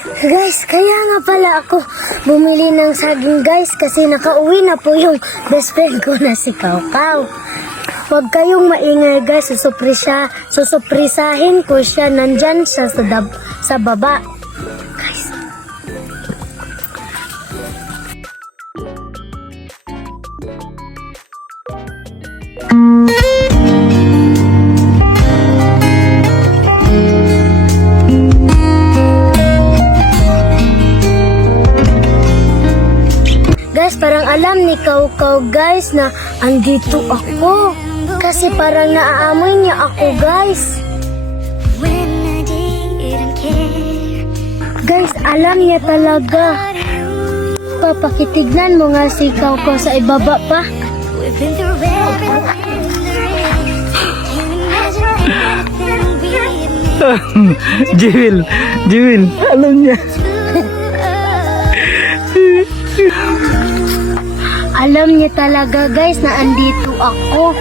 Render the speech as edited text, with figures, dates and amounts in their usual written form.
Guys, kaya nga pala ako bumili ng saging guys kasi nakauwi na po yung best friend ko na si Kaw-Kaw. Huwag kayong maingay guys, susuprisahin ko siya, nandyan siya sa baba. Guys. Guys, parang alam ni Kaw-Kaw guys na andito ako. Kasi parang naaamoy niya ako guys. Guys, alam niya talaga. Papakitignan mo nga si Kaw-Kaw sa ibaba pa. Jewel, alam niya. Alam niya talaga guys na andito ako.